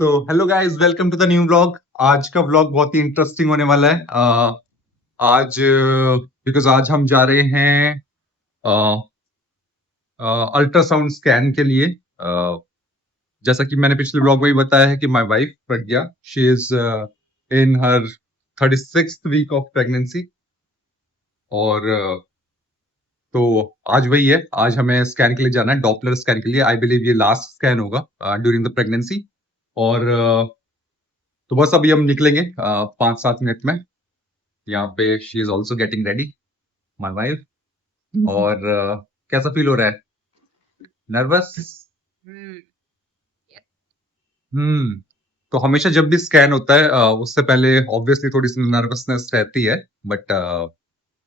So hello guys, welcome to the new vlog. आज का vlog बहुत ही इंटरेस्टिंग होने वाला है। आज बिकॉज आज हम जा रहे हैं अल्ट्रासाउंड स्कैन के लिए। जैसा कि मैंने पिछले व्लॉग में भी बताया है कि my wife Pragya, she is in her 36th week of pregnancy. और तो आज वही है, आज हमें स्कैन के लिए जाना है, डॉपलर स्कैन के लिए। आई बिलीव ये लास्ट स्कैन होगा ड्यूरिंग द प्रेगनेंसी। और तो बस अभी हम निकलेंगे 5-7 मिनट में। यहाँ पे she is also getting ready, my wife. और कैसा फील हो रहा है? नर्वस? हम्म। तो हमेशा जब भी स्कैन होता है उससे पहले ऑब्वियसली थोड़ी सी नर्वसनेस रहती है, बट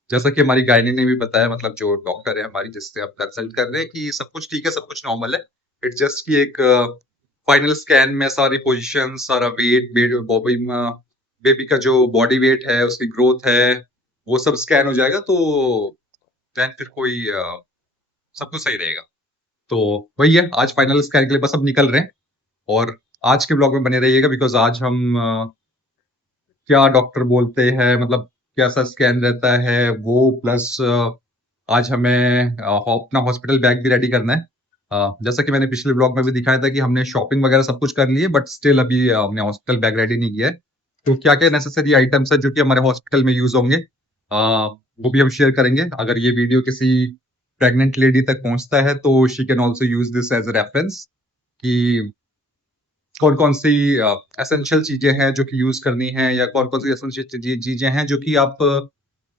जैसा कि हमारी गायनी ने भी बताया, मतलब जो डॉक्टर है हमारी जिससे आप कंसल्ट कर रहे हैं, कि सब कुछ ठीक है, सब कुछ नॉर्मल है। इट्स जस्ट कि एक फाइनल स्कैन में सारी पोजीशन, सारा वेट, बेबी का जो बॉडी वेट है, उसकी ग्रोथ है, वो सब स्कैन हो जाएगा। तो देन फिर कोई सब कुछ सही रहेगा। तो वही है, आज फाइनल स्कैन के लिए बस अब निकल रहे हैं। और आज के ब्लॉग में बने रहिएगा, बिकॉज आज हम क्या डॉक्टर बोलते हैं, मतलब कैसा स्कैन रहता है वो, प्लस आज हमें अपना हॉस्पिटल बैग भी रेडी करना है। जैसा कि मैंने पिछले ब्लॉग में भी दिखाया था कि हमने शॉपिंग वगैरह सब कुछ कर ली है, बट स्टिल अभी हमने हॉस्पिटल बैग रेडी नहीं किया है। तो क्या क्या नेसेसरी आइटम्स है जो कि हमारे हॉस्पिटल में यूज होंगे, वो भी हम शेयर करेंगे। अगर ये वीडियो किसी प्रेग्नेंट लेडी तक पहुंचता है तो she can also use this as a reference कि कौन कौन सी एसेंशियल चीजें हैं जो कि यूज करनी है, या कौन कौन सी एसेंशियल चीजें हैं जो कि आप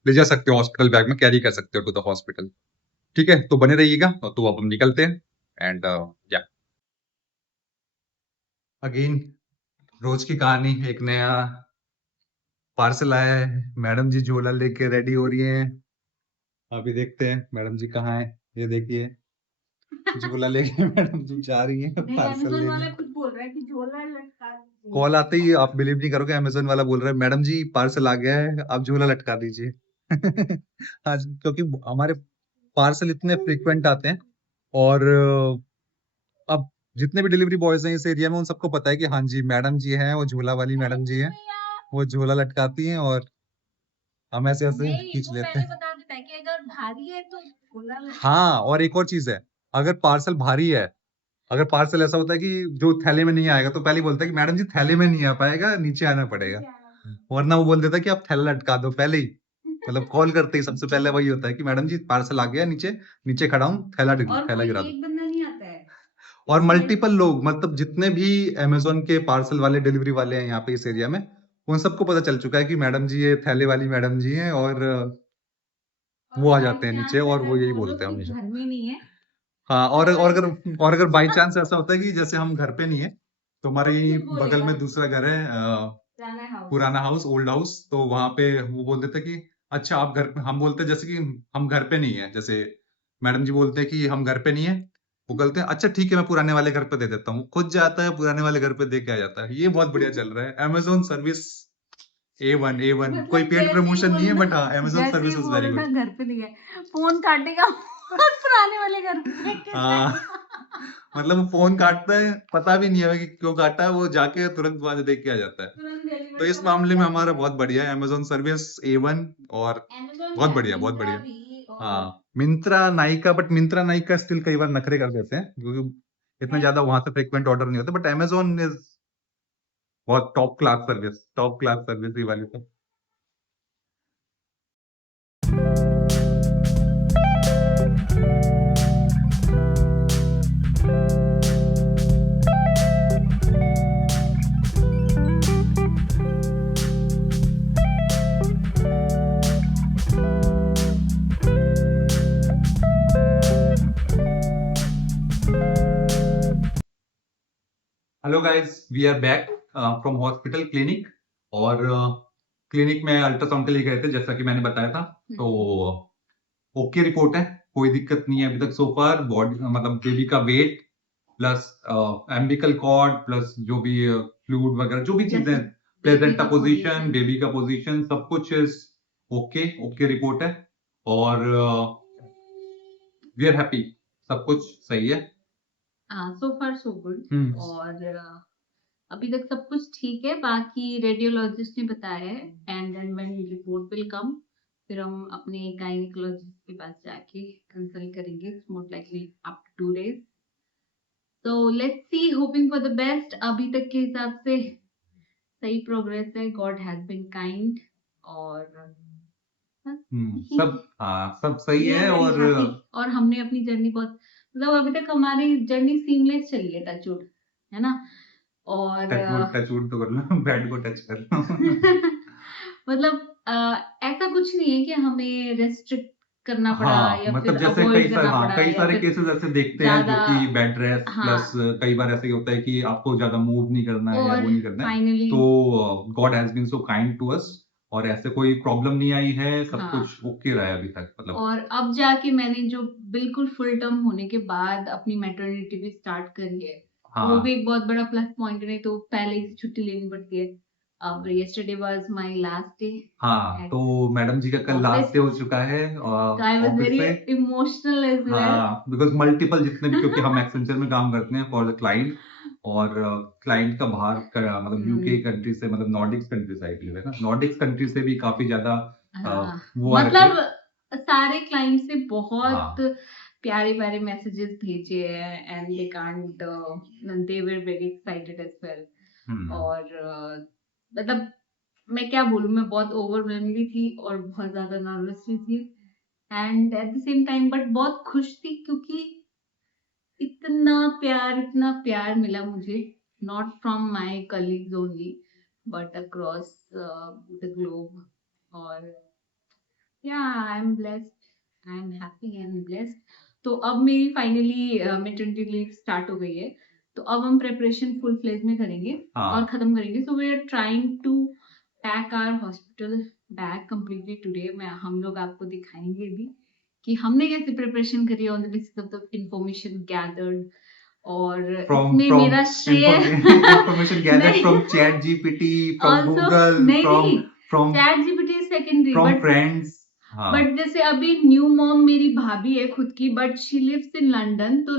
ले जा सकते हो हॉस्पिटल बैग में, कैरी कर सकते हो टू द हॉस्पिटल। ठीक है, तो बने रहिएगा। तो अब हम निकलते हैं। एंड या अगेन रोज की कहानी, एक नया पार्सल आया है। मैडम जी झोला लेके रेडी हो रही हैं। अभी देखते हैं मैडम जी कहाँ है। ये देखिए, झोला लेके मैडम जी जा रही है पार्सल लेने। खुद बोल रहा है कि झोला लटका दीजिए। कॉल आते ही आप बिलीव नहीं करोगे, अमेजोन वाला बोल रहा है, मैडम जी पार्सल आ गया है, आप झोला लटका दीजिए। आज क्योंकि हमारे पार्सल इतने फ्रिक्वेंट आते हैं, और अब जितने भी डिलीवरी बॉयज हैं इस एरिया में, उन सबको पता है कि हाँ जी मैडम जी हैं, वो झोला वाली मैडम जी हैं, वो झोला लटकाती हैं, और हम ऐसे ऐसे नहीं, खींच वो लेते पहले हैं। बता देता है कि अगर भारी है तो झोला लटका। हाँ, और एक और चीज है, अगर पार्सल भारी है, अगर पार्सल ऐसा होता है कि जो थैले में नहीं आएगा, तो पहले ही बोलता है कि मैडम जी थैले में नहीं आ पाएगा, नीचे आना पड़ेगा। वरना वो बोल देता है कि आप थैला लटका दो पहले ही। मतलब कॉल करते ही सबसे पहले वही होता है कि मैडम जी पार्सल आ गया, नीचे नीचे खड़ा हूँ, और थैला कोई गिरा दो। एक बंदा नहीं आता है। और ये मल्टीपल लोग, मतलब जितने भी अमेजोन के पार्सल वाले डिलीवरी वाले हैं यहाँ पे इस एरिया में, उन सबको पता चल चुका है कि मैडम जी ये थैले वाली मैडम जी हैं, और और वो आ बाई जाते हैं नीचे, चांस और वो अगर यही बोलो बोलते हैं कि हमेशा। घर में नहीं है हाँ, तो भाई और अगर बाई चांस ऐसा होता है कि जैसे हम घर पे नहीं है, तो हमारे तो ही खुद बगल बोलेगा में दूसरा घर है, जाना हाउस। पुराना हाउस, ओल्ड हाउस, तो वहां पे वो बोल देते कि अच्छा आप घर पे, हम बोलते हैं जैसे कि हम घर पे नहीं है, जैसे मैडम जी बोलते हैं कि हम घर पे नहीं है, वो बोलते हैं अच्छा ठीक है मैं पुराने वाले घर पे दे देता हूँ, खुद जाता है पुराने वाले घर पे दे के आ जाता है। ये बहुत बढ़िया चल रहा है, अमेजोन सर्विस A1 कोई मतलब पेड जैसे ही प्रमोशन नहीं है, बोलेगा, बट हाँ अमेजोन जैसे ही सर्विस इज वेरी बोलेगा गुड। घर पे नहीं है, फोन काटेगा और पुराने वाले घर पे देख के हाँ, जाएगा। मतलब वो फोन काटता है, पता भी नहीं है कि क्यों काटा है, वो जाके तुरंत वहां से देख के आ जाता है। तुरंत तो डिलीवर इस करवा मामले के में आ हमारा जाता है। बहुत बढ़िया है, अमेजोन सर्विस A1। और अमेज़न बहुत क्या बढ़िया, बहुत मिंत्रा बढ़िया। भी और हाँ, मिंत्रा नाइका, बट मिंत्रा नाइका स्टिल कई बार नखरे कर देते हैं, क्योंकि इतना है। ज्यादा वहां से फ्रिक्वेंट ऑर्डर नहीं होता, बट अमेजोन इज बहुत टॉप क्लास सर्विस ये वाली तो। Hello guys, we are back from hospital clinic. और क्लिनिक में अल्ट्रासाउंड के लिए गए थे, जैसा कि मैंने बताया था। तो ओके रिपोर्ट है, कोई दिक्कत नहीं है अभी तक सो फार। बॉडी मतलब बेबी का weight plus umbilical cord plus जो भी फ्लूइड वगैरह जो भी चीजें, जैसे बेबी प्लेसेंटा का पोजीशन, पोजीशन। बेबी का पोजीशन, सब कुछ इज ओके, ओके रिपोर्ट है। और वी आर हैप्पी, सब कुछ सही है। सो फार सो गुड। हम्म। और अभी तक सब कुछ ठीक है, बाकी रेडियोलॉजिस्ट ने बताया है and then when report will come फिर हम अपने गायनिकोलॉजिस्ट के पास जाके कंसल्ट करेंगे, मोस्ट लाइकली आफ्टर 2 days। तो let's see, hoping for the best. अभी तक के हिसाब से सही प्रोग्रेस है, गॉड हैज बीन काइंड और बस यही सब सही वी आर है। वेरी और हैप्पी। और हमने अपनी जर्नी बहुत मतलब अभी तक हमारी जर्नी सीमलेस चली है, टचवुड, है ना। और टचवुड तो कर लो, बेड को टच कर लो। मतलब ऐसा कुछ नहीं है कि हमें रेस्ट्रिक्ट करना पड़ा हाँ, या मतलब फिर जैसे अवॉइड करना पड़ा कई या सारे फिर केसेस ऐसे देखते हैं जो ज्यादा। कि बेड रेस्ट प्लस हाँ, कई बार ऐसे होता है कि आपको ज्यादा मूव नहीं करना है या और वो नहीं करना है। फाइनली तो God has been so kind to us और ऐसे कोई प्रॉब्लम नहीं आई है, सब हाँ। कुछ ओके रहा है अभी तक मतलब। और अब जाके मैंने जो बिल्कुल फुल टर्म होने के बाद अपनी मैटरनिटी भी स्टार्ट करी है, तो वो भी हाँ एक बहुत बड़ा प्लस पॉइंट है, नहीं तो पहले ही से छुट्टी लेनी पड़ती है। अब yesterday was my last day हाँ, at तो मैडम जी का कल लास्ट office, डे हो चुका है so I was office very से। emotional as well। हाँ, बिकॉज मल्टीपल जितने भी, क्योंकि हम एक्सेंचर में काम करते हैं फॉर द क्लाइंट, और क्लाइंट का बाहर का मतलब यूके कंट्री से, मतलब नॉर्डिक्स कंट्री से आई बिलीव है ना, नॉर्डिक्स कंट्री से भी काफी ज्यादा हाँ, वो आ रखे मतलब हैं। सारे क्लाइंट से बहुत हाँ प्यारे प्यारे मैसेजेस भेजे हैं and they were very excited as well. और मतलब मैं क्या बोलूं, मैं बहुत ओवरवेल्म भी थी और बहुत ज्यादा नर्वस भी थी and at the same time but बहुत खुश थी, क्योंकि इतना प्यार मिला मुझे, not from my colleagues only but across the globe. और या I am blessed, I am happy and blessed. तो अब मेरी फाइनली मैटरनिटी लीव स्टार्ट हो गई है, तो अब हम प्रेपरेशन फुल फ्लेज में करेंगे और हाँ, खत्म करेंगे। So we are trying to pack our hospital bag completely today. मैं हम लोग आपको दिखाएंगे भी कि हमने कैसे प्रिपरेशन करी on the basis of the information gathered. और फ्रॉम इसमें फ्रॉम मेरा श्रेय इंफॉर्मेशन गैदर्ड नहीं, from ChatGPT, from also Google, नहीं, from ChatGPT secondary from but friends. हाँ जैसे अभी न्यू मॉम मेरी भाभी है खुद की, but she lives in London, तो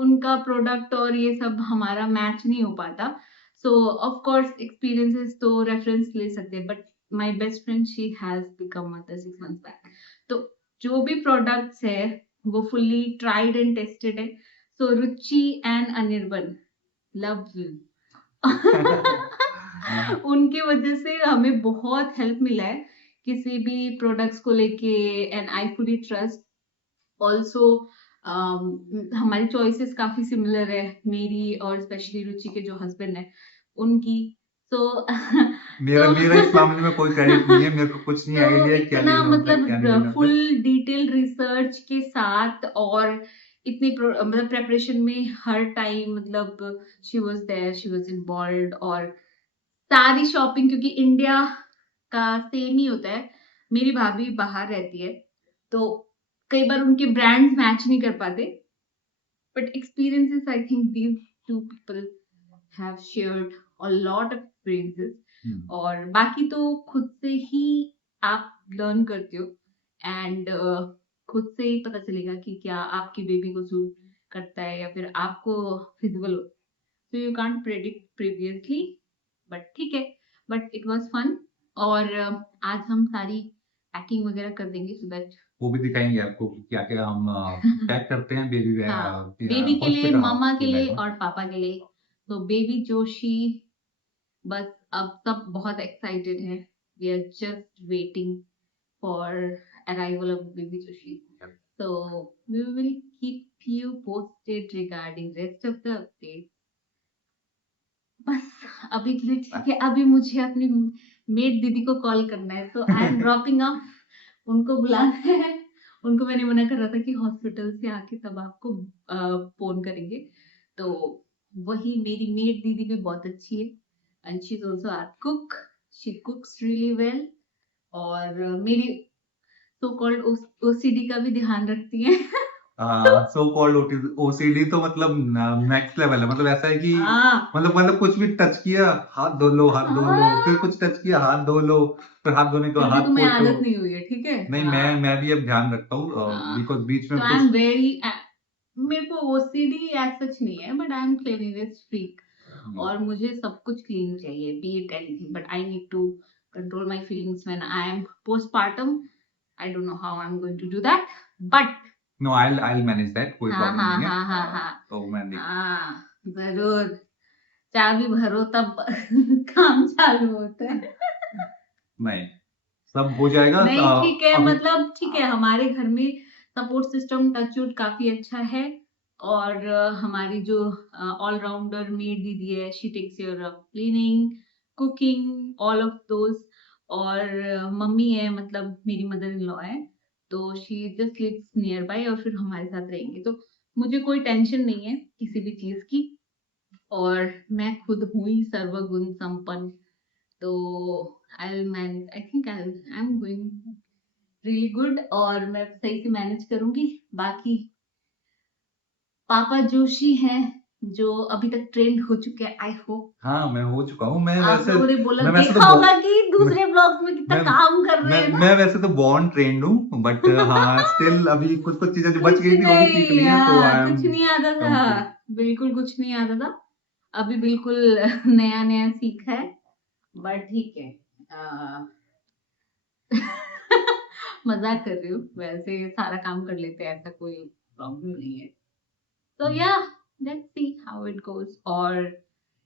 उनका प्रोडक्ट और ये सब हमारा मैच नहीं हो पाता। सो ऑफ कोर्स एक्सपीरियंसेस तो रेफरेंस ले सकते हैं, but my best friend she has become mother 6 months back. तो जो भी प्रोडक्ट्स है वो फुल्ली ट्राइड एंड टेस्टेड है। सो रुचि एंड अनिर्बन लव यू। उनके वजह से हमें बहुत हेल्प मिला है किसी भी प्रोडक्ट्स को लेके and I fully trust. Also हमारी चॉइसेस काफी सिमिलर है, मेरी और स्पेशली रुचि के जो हस्बैंड है उनकी। तो मेरा तो मेरा इस मामले में कोई क्रेडिट नहीं है, मेरे को कुछ नहीं तो आइडिया क्या इतना लेना होता है क्या नहीं मतलब लेना होता है। फुल डिटेल रिसर्च के साथ और इतनी मतलब प्रेपरेशन में हर टाइम मतलब she was there, she was involved. और सारी शॉपिंग, क्योंकि इंडिया का सेम ही होता है, मेरी भाभी बाहर रहती है तो कई बार उनके ब्रांड्स मैच नहीं कर पाते, but experiences I think these two people have shared a lot of experiences। और बाकी तो खुद से ही आप लर्न करते हो एंड खुद से ही पता चलेगा कि क्या आपकी बेबी को सूट करता है या फिर आपको फिजिबल हो। So you can't predict previously, but ठीक है, बट इट वाज फन। और आज हम सारी पैकिंग वगैरह कर देंगे सो दैट वो भी दिखाएंगे आपको कि क्या क्या हम पैक करते हैं बेबी हाँ, बेबी के लिए, हॉस्पिटल, हाँ मामा के के लिए बैग में। और पापा के लिए। तो बेबी जोशी, बस अब सब बहुत एक्साइटेड है। We are just waiting for arrival of baby Joshi. So we will keep you posted regarding rest of the updates। बस अभी के लिए ठीक है, अभी मुझे अपनी मेड दीदी को कॉल करना है, तो आई एम ड्रॉपिंग ऑफ। उनको बुलाना है। उनको मैंने मना कर रहा था कि हॉस्पिटल से आके तब आपको फोन करेंगे। तो वही मेरी मेड दीदी भी बहुत अच्छी है and she is also art cook, she कुक्स really well. और मेरी सो कॉल्ड ओसीडी का भी ध्यान रखती है। सो कॉल्ड ओसीडी तो मतलब नेक्स्ट लेवल है, मतलब ऐसा है कि हाँ, मतलब कुछ भी टच किया हाथ धो लो, हाथ धो लो, फिर कुछ टच किया हाथ धो लो, फिर हाथ धोने के फिर बाद भी हाथ तुम्हें पोछो। आदत नहीं हुई है, ठीक है। नहीं, हाँ, मैं भी अब ध्यान रखता हूँ बिकॉज बीच तो में आई कुछ। एम वेरी, मेरे को ओसीडी एज सच नहीं है but I am cleanliness freak. और मुझे सब कुछ क्लीन चाहिए, be it anything, but I need to control my feelings when I am postpartum. I don't know how I am going to do that, but no, I manage that, कोई हाँ problem हाँ नहीं है। हाँ हाँ हाँ तो मैं देख हाँ, जरूर चाबी भरो तब काम चालू होता है. नहीं, सब हो जाएगा। नहीं ठीक है, अभी मतलब ठीक है, हमारे घर में सपोर्ट सिस्टम टचवुड काफी अच्छा है. और हमारी जो ऑलराउंडर मेड दीदी है, she takes care of cleaning, cooking, all of those. और मम्मी है, मतलब मेरी मदर इन लॉ है, तो she just lives nearby और फिर हमारे साथ रहेंगे, तो मुझे कोई टेंशन नहीं है किसी भी चीज की. और मैं खुद हूँ ही सर्वगुण संपन्न, तो I manage, I think I am going really good, और मैं सही से मैनेज करूंगी. बाकी पापा जोशी हैं जो अभी तक ट्रेंड हो चुके हैं, आई होप. हाँ, मैं हो चुका हूँ। आप लोगों ने बोला मैं वैसे तो देखा होगा कि दूसरे ब्लॉग्स में कितना मैं काम कर रहे हैं ना. मैं वैसे तो बॉर्न ट्रेंड हूँ, बट हाँ, स्टिल अभी कुछ कुछ चीजें जो बच कुछ गई थी वो भी सीख नहीं, ली है, तो आई एम कुछ नहीं आता था, कंप्लीट। बिल्कुल कुछ नहीं आता था. अभी बिल्कुल नया नया सीखा है, बट ठीक है. अ, मजाक कर रही हूँ, वैसे सारा काम कर लेते हैं, ऐसा कोई प्रॉब्लम नहीं है. तो या let's see how it goes. और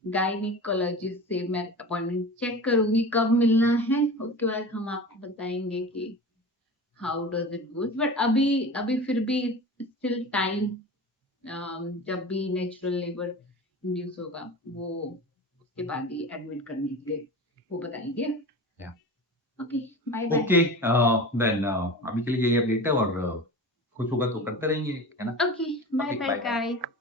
गायनिकोलॉजिस्ट से मैं अपॉइंटमेंट चेक करूंगी कब मिलना है, उसके बाद हम आपको बताएंगे कि how does it goes. But अभी अभी फिर भी स्टिल टाइम, जब भी नेचुरल लेबर इंड्यूस होगा वो उसके बाद ही एडमिट करने के लिए वो बताएंगे. Okay, bye bye. Okay, then अभी के लिए यही अपडेट है, और कुछ होगा तो करते रहेंगे, है ना? Okay, bye okay, bye bye bye. Guys.